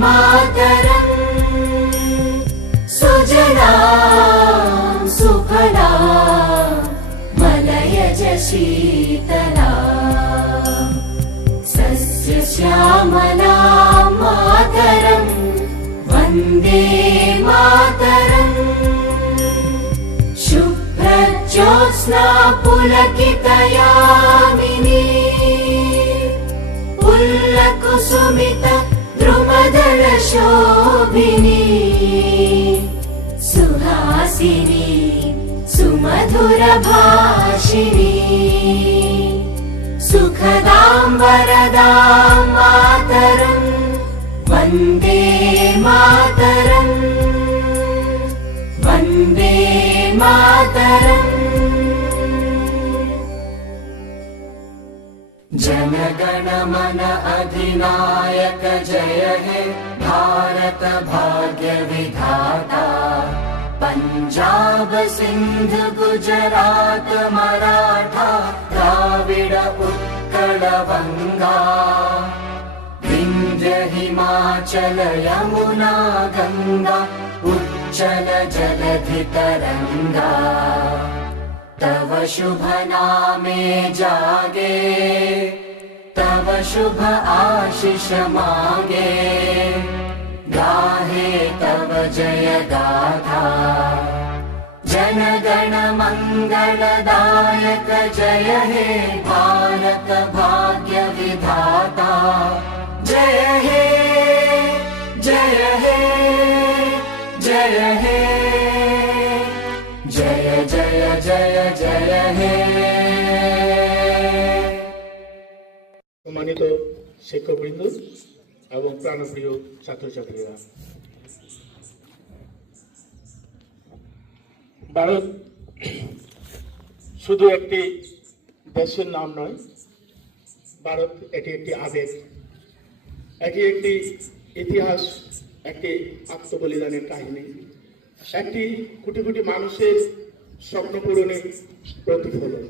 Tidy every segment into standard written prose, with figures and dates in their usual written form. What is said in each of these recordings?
मातरम् सुजलां सुफलां मलयज शीतलां सस्यश्यामलां मातरं वन्दे मातरम् शुभ्रज्योत्स्ना पुलकितयामिनी पुल्लकुसुमित द्रुमदलशोभिनी सुहासिनी सुमधुरभाषिणी सुखदां वरदां मातरं वन्दे मातरम् वन्दे मातरम्। जनगण मन अधिनायक जय हे भारत भाग्य विधाता पंजाब सिंध गुजरात मराठा द्राविड उत्कल बंगा विंध्य हिमाचल यमुना गंगा उच्चल जलधि तरंगा तव शुभ नामे जागे तव शुभ आशीष मांगे गाहे तव जय गाथा जनगण मंगलदायक जय हे भारत भाग्य विधाता जय हे जय हे जय हे जय जय जय जय हे। সম্মানিত শিক্ষকবৃন্দ এবং প্রাণপ্রিয় ছাত্রছাত্রীরা, ভারত শুধু একটি দেশের নাম নয়, ভারত এটি একটি আবেগ, এটি একটি ইতিহাস, একটি আত্মবলিদানের কাহিনী, একটি কোটি কোটি মানুষের স্বপ্ন পূরণের প্রতিফলন।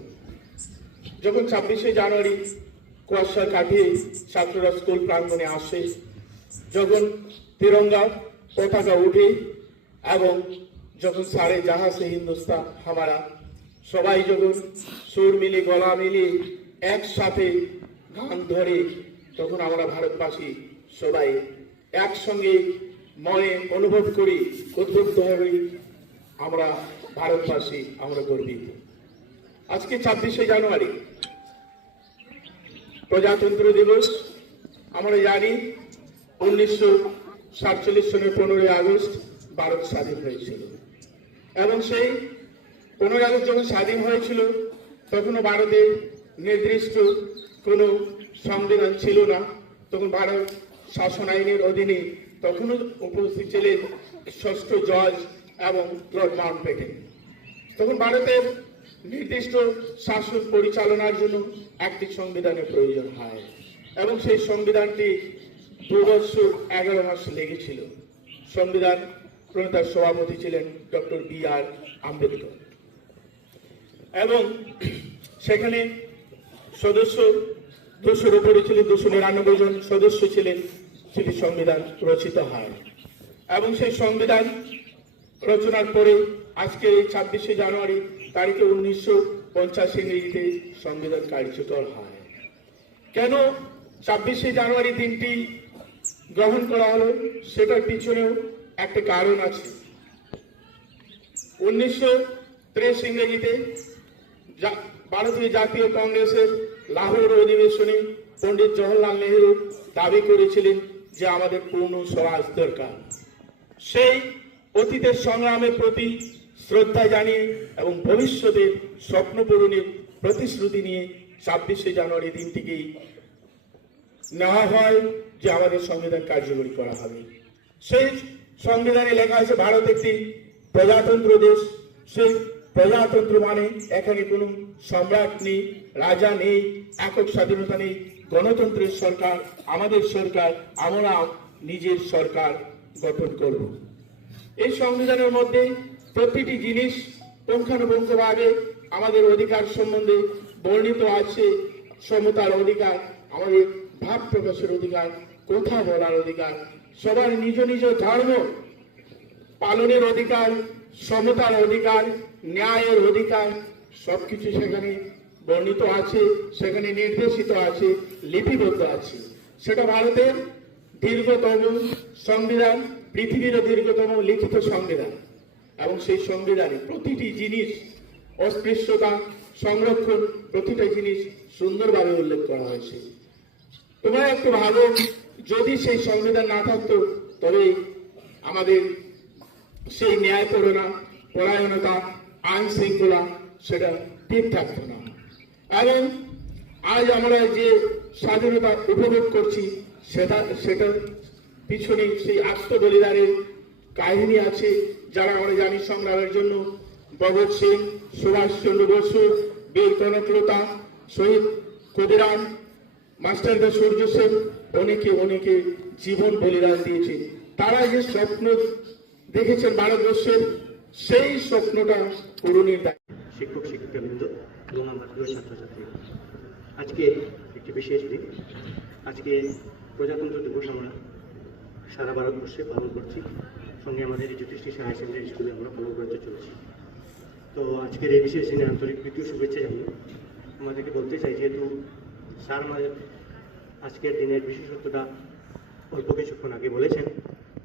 যখন 26শে জানুয়ারি কুয়াশা কাটিয়ে ছাত্ররা স্কুল প্রাঙ্গণে আসে, যখন তিরঙ্গা পতাকা উঠে এবং যখন সারে জাহাঁ সে হিন্দুস্তান হামারা সবাই যখন সুর মিলিয়ে গলা মিলিয়ে একসাথে গান ধরে, তখন আমরা ভারতবাসী সবাই একসঙ্গে মনে অনুভব করি, উদ্বুদ্ধ হই, আমরা ভারতবাসী, আমরা গর্বিত। আজকে 26শে জানুয়ারি প্রজাতন্ত্র দিবস। আমরা জানি 1947 সনের 15ই আগস্ট ভারত স্বাধীন হয়েছিল এবং সেই 15ই আগস্ট যখন স্বাধীন হয়েছিল তখনও ভারতে নির্দিষ্ট কোনো সংবিধান ছিল না। তখন ভারত শাসন আইনের অধীনে তখনও উপস্থিত ছিলেন ষষ্ঠ জজ এবং লর্ড মাউন্টব্যাটেন। তখন ভারতের নির্দিষ্ট শাসন পরিচালনার জন্য একটি সংবিধানের প্রয়োজন হয় এবং সেই সংবিধানটি 2 বছর 11 মাস লেগেছিল। সংবিধান প্রণেতার সভাপতি ছিলেন ডক্টর B.R. আম্বেদকর এবং সেখানে সদস্য 200-র উপরে ছিলেন, 299 জন সদস্য ছিলেন। সেটি সংবিধান রচিত হয় এবং সেই সংবিধান রচনার পরে আজকের এই 26শে জানুয়ারি তারিখে 1950 ইংরেজিতে সংবিধান কার্যকর হয়। কেন 26শে জানুয়ারি দিনটি গ্রহণ করা হলো সেটার পিছনেও একটা কারণ আছে। 1930 ইংরেজিতে ভারতীয় জাতীয় কংগ্রেসের লাহোর অধিবেশনে পণ্ডিত জওহরলাল নেহরু দাবি করেছিলেন যে আমাদের পূর্ণ স্বরাজ দরকার। সেই অতীতের সংগ্রামের প্রতি শ্রদ্ধা জানিয়ে এবং ভবিষ্যতের স্বপ্ন পূরণের প্রতিশ্রুতি নিয়ে 26শে জানুয়ারি দিনটিকেই নেওয়া হয় যে আমাদের সংবিধান কার্যকরী করা হবে। সেই সংবিধানে লেখা আছে ভারত একটি প্রজাতন্ত্র দেশ। সেই প্রজাতন্ত্র মানে এখানে কোনো সম্রাট নেই, রাজা নেই, একক স্বাধীনতা নেই, গণতন্ত্রের সরকার, আমাদের সরকার, আমরা নিজের সরকার গঠন করব। এই সংবিধানের মধ্যে প্রতিটি জিনিস পুঙ্খানুপুঙ্খভাবে আমাদের অধিকার সম্বন্ধে বর্ণিত আছে। সমতার অধিকার, আমাদের ভাব প্রকাশের অধিকার, কথা বলার অধিকার, সবার নিজ নিজ ধর্ম পালনের অধিকার, সমতার অধিকার, ন্যায়ের অধিকার সবকিছু সেখানে বর্ণিত আছে, সেখানে নির্দেশিত আছে, লিপিবদ্ধ আছে। সেটা ভারতের দীর্ঘতম সংবিধান, পৃথিবীর দীর্ঘতম লিখিত সংবিধান, এবং সেই সংবিধানে প্রতিটি জিনিস অস্পৃশ্যতা সংরক্ষণ, প্রতিটা জিনিস সুন্দরভাবে উল্লেখ করা হয়েছে। তোমরা একটু ভাবো, যদি সেই সংবিধান না থাকতো তবে আমাদের সেই ন্যায় পরায়ণতা, আইন শৃঙ্খলা সেটা ঠিক থাকতো না। এবং আজ আমরা যে স্বাধীনতা উপভোগ করছি সেটার পিছনে সেই আত্মবলিদানের কাহিনী আছে। যারা আমরা জানি সংগ্রামের জন্য ভগৎ সিং, সুভাষচন্দ্র বসু, বীর কনকলতা, শহীদ ক্ষুদিরাম, মাস্টারদা সূর্য সেন, অনেকে জীবন বলিদান দিয়েছে। তারা যে স্বপ্ন দেখেছেন ভারতবর্ষের, সেই স্বপ্নটা পূরণের দায়িত্ব শিক্ষক শিক্ষিকাবৃন্দ এবং আমার প্রিয় ছাত্রছাত্রী, আজকে একটি বিশেষ দিন। আজকে প্রজাতন্ত্র দিবস আমরা সারা ভারতবর্ষে পালন করছি, সঙ্গে আমাদের এই জ্যোতিষী হায়ার সেকেন্ডারি স্কুলে আমরা পালন করতে চলেছি। তো আজকের এই বিশেষ দিনে আন্তরিক প্রীতি শুভেচ্ছা জানিয়ে আমাদেরকে বলতে চাই, যেহেতু স্যার আমাদের আজকের দিনের বিশেষত্বটা অল্প কিছুক্ষণ আগে বলেছেন,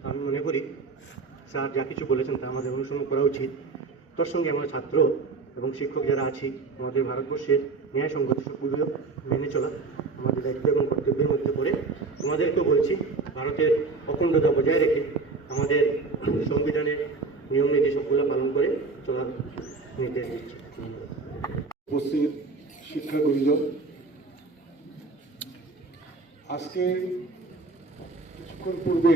আমি মনে করি স্যার যা কিছু বলেছেন তা আমাদের অনুসরণ করা উচিত। তোর সঙ্গে আমরা ছাত্র এবং শিক্ষক যারা আছি, আমাদের ভারতবর্ষের ন্যায়সঙ্গত সবগুলো মেনে চলা আমাদের দায়িত্ব এবং কর্তব্যের মধ্যে পড়ে। তোমাদেরকেও বলছি, ভারতের অখণ্ডতা বজায় রেখে আমাদের সংবিধানের নিয়ম নীতি সবগুলো পালন করে চলার নির্দেশ দিচ্ছি। উপস্থিত শিক্ষাগুরুজন, আজকে কিছুক্ষণ পূর্বে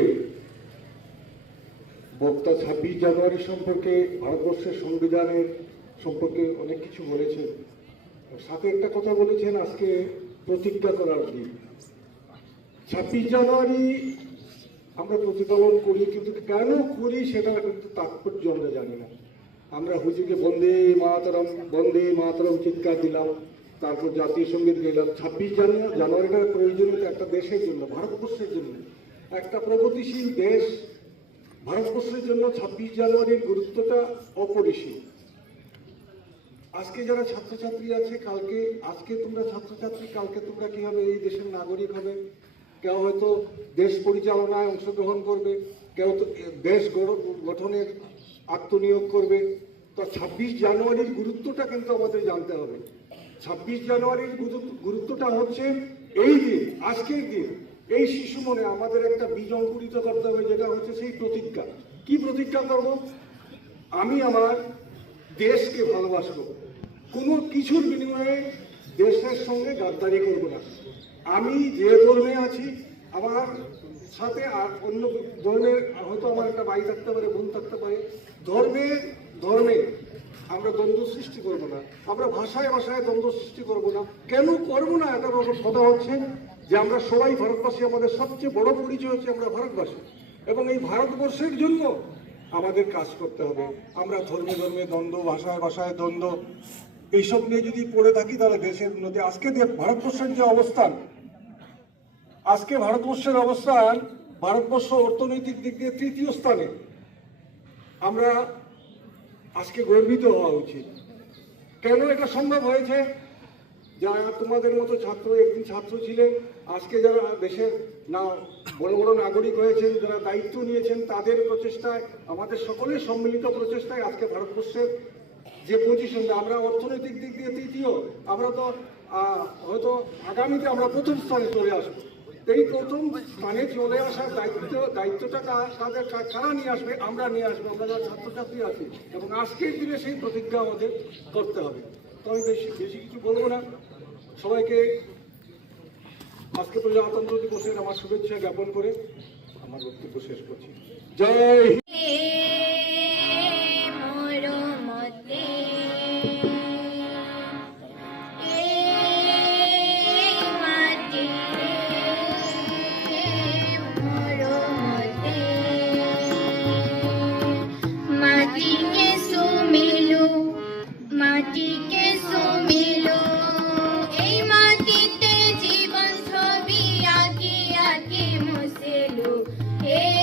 বক্তা 26 জানুয়ারি সম্পর্কে, ভারতবর্ষের সংবিধানের সম্পর্কে অনেক কিছু বলেছেন। সাথে একটা কথা বলেছেন, আজকে প্রতিজ্ঞা করার দিন। 26 জানুয়ারি আমরা প্রতিপালন করি, কিন্তু কেন করি সেটা কিন্তু তাৎপর্য আমরা জানি না। আমরা হুজুরকে বন্দে মাতরম চিৎকার দিলাম, তারপর জাতীয় সঙ্গীত গাইলাম। 26 জানুয়ারিটার প্রয়োজনীয়তা একটা দেশের জন্য, ভারতবর্ষের জন্য, একটা প্রগতিশীল দেশ ভারতবর্ষের জন্য 26 জানুয়ারির গুরুত্বটা অপরিসীম। আজকে যারা ছাত্রছাত্রী আছে, আজকে তোমরা ছাত্রছাত্রী, কালকে তোমরা কি হবে, এই দেশের নাগরিক হবে। কেউ হয়তো দেশ পরিচালনায় অংশগ্রহণ করবে, কেউ তো দেশ গঠনের আত্মনিয়োগ করবে। তো 26 জানুয়ারির গুরুত্বটা কিন্তু আমাদের জানতে হবে। 26 জানুয়ারির গুরুত্বটা হচ্ছে এই দিন, আজকের দিন, এই শিশু মনে আমাদের একটা বীজ অঙ্কুরিত করতে হবে, যেটা হচ্ছে সেই প্রতিজ্ঞা। কি প্রতিজ্ঞা করব? আমি আমার দেশকে ভালোবাসবো, কোনো কিছুর বিনিময়ে দেশের সঙ্গে গাদ্দারি করব না। আমি যে ধর্মে আছি, আমার সাথে আর অন্য ধর্মের, হয়তো আমার একটা ভাই থাকতে পারে, বোন থাকতে পারে, ধর্মে আমরা দ্বন্দ্ব সৃষ্টি করব না, আমরা ভাষায় দ্বন্দ্ব সৃষ্টি করব না। কেন করব না? এটা কথা হচ্ছে যে আমরা সবাই ভারতবাসী, আমাদের সবচেয়ে বড় পরিচয় হচ্ছে আমরা ভারতবাসী, এবং এই ভারতবর্ষের জন্য আমাদের কাজ করতে হবে। আমরা ধর্মে দ্বন্দ্ব, ভাষায় দ্বন্দ্ব, এইসব নিয়ে যদি পড়ে থাকি তাহলে দেশের উন্নতি। আজকে ভারতবর্ষের যে অবস্থান, ভারতবর্ষ অর্থনৈতিক দিক দিয়ে 3য় স্থানে। আমরা আজকে গর্বিত হওয়া উচিত। কেন এটা সম্ভব হয়েছে? যারা তোমাদের মতো একদিন ছাত্র ছিলেন, আজকে যারা দেশের বড় বড় নাগরিক হয়েছেন, যারা দায়িত্ব নিয়েছেন, তাদের প্রচেষ্টায়, আমাদের সকলের সম্মিলিত প্রচেষ্টায় আজকে ভারতবর্ষের যে পজিশন, আমরা অর্থনৈতিক দিক দিয়ে 3য়, আমরা তো হয়তো আগামীতে আমরা 1ম স্থানে চলে আসবো। এই 1ম স্থানে চলে আসার দায়িত্বটা কারা নিয়ে আসবে? আমরা নিয়ে আসবো, আমরা যারা ছাত্রছাত্রী আছি। এবং আজকের দিনে সেই প্রতিজ্ঞা আমাদের করতে হবে। তো আমি বেশি কিছু বলবো না। সবাইকে আজকে প্রজাতন্ত্র দিবসের আমার শুভেচ্ছা জ্ঞাপন করে আমার বক্তব্য শেষ করছি। জয় হিন্দ। Hey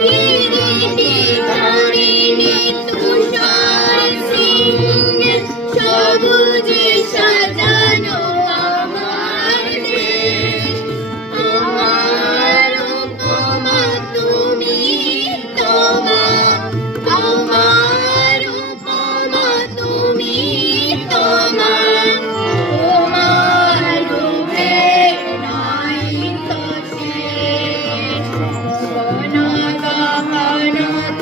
কিরীটি ধরিণী তুষার সিংহ সবুজে সাজানো আমার দেশ আমার উপমা তুমি তোমা আমার উপমা তুমি তোমা তোমার রূপে নাই তো শেষ গণ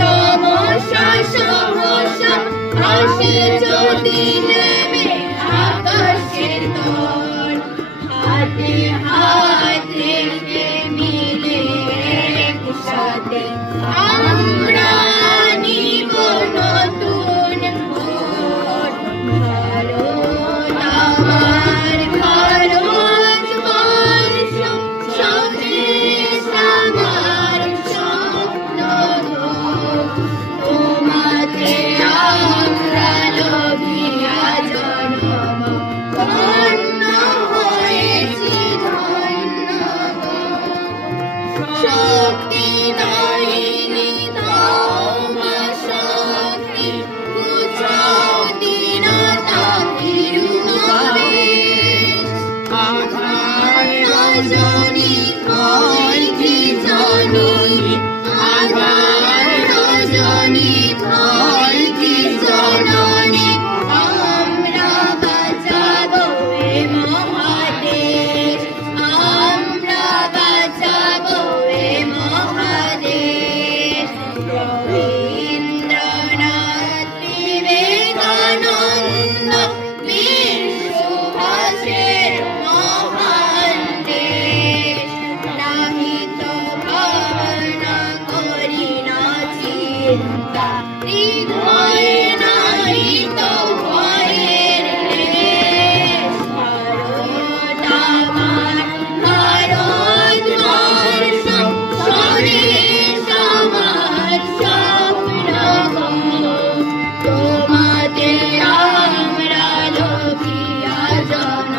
তমসা সহসা আসে যদি নেমে আকাশের তল হাতে হাত রেখে মিলে একসাথে আমরা নিব নতুন ভোর ভারত আমার ভারতবর্ষ স্বদেশ আমার স্বপ্ন তোমাকে আমরা লোভিয়া জন্ম ধন্য হয়েছি ধন্য শক্তি দায়িনী তোমা শক্তি বুঝাও দীনতা বিরূপাবেশ আধার রজনী ভয় কি জননী আধার রজনী ভয় কি জননী আমরা বাঁচাবো এ মহাদেশ আমরা বাঁচাবো এ মহাদেশ রবীন্দ্রনাথ বিবেকানন্দ বীর সুভাষের মহান দেশ নাহি তো ভাবনা করি না চিন্তা হৃদয়ে নাহি তো ভয়ের লেশ ভারত আমার ভারতবর্ষ স্বদেশ আমার স্বপ্ন তোমাতে আমরা লোভিয়া জন্ম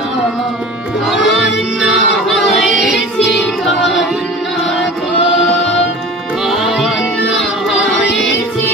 ধন্য হয়েছি ধন্য ধন্য হয়েছি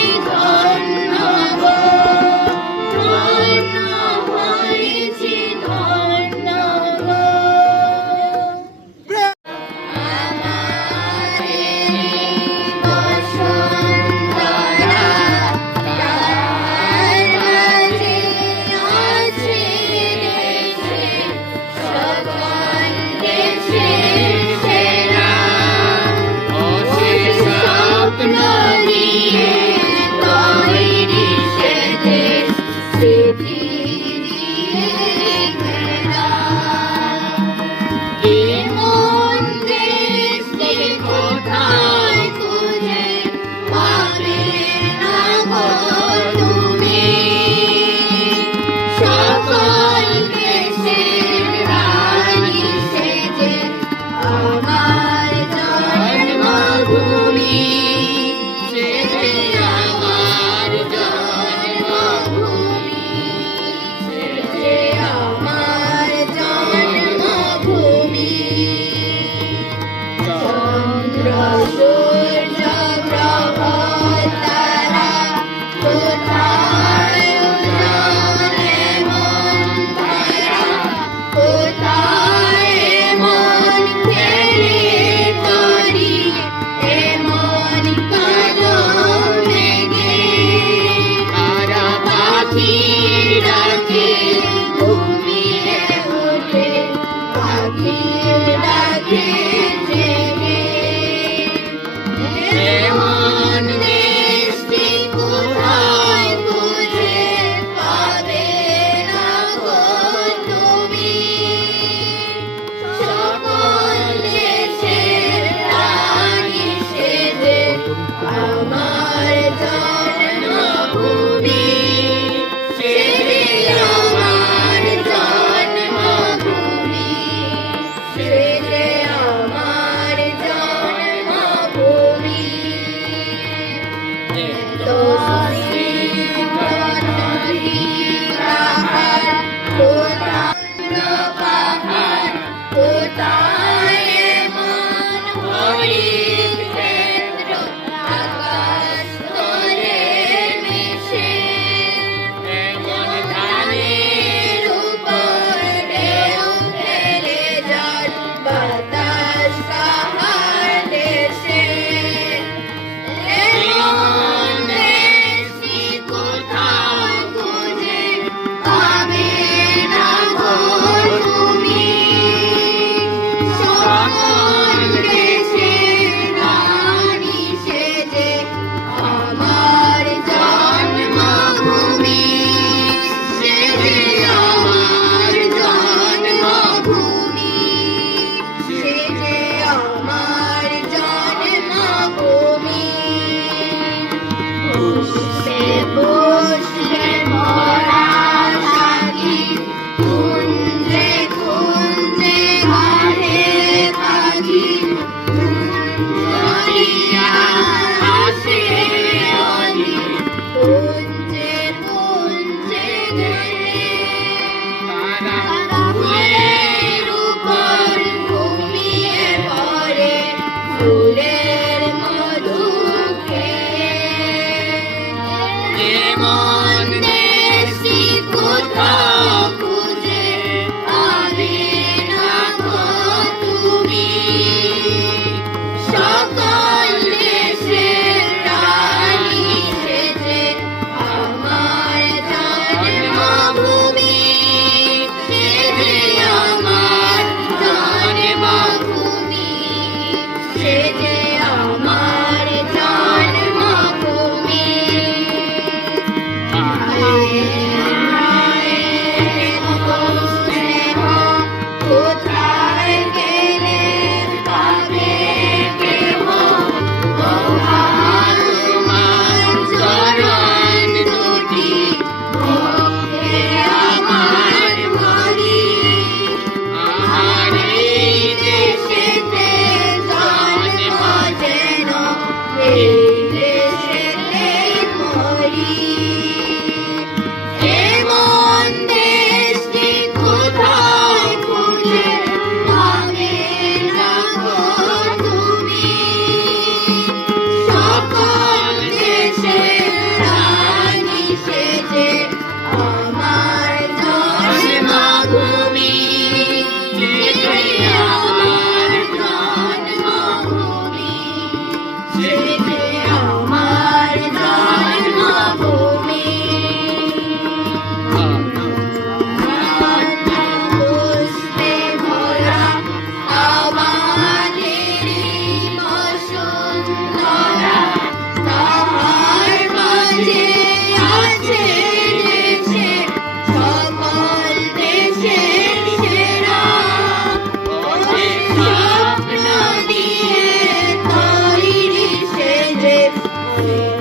জয়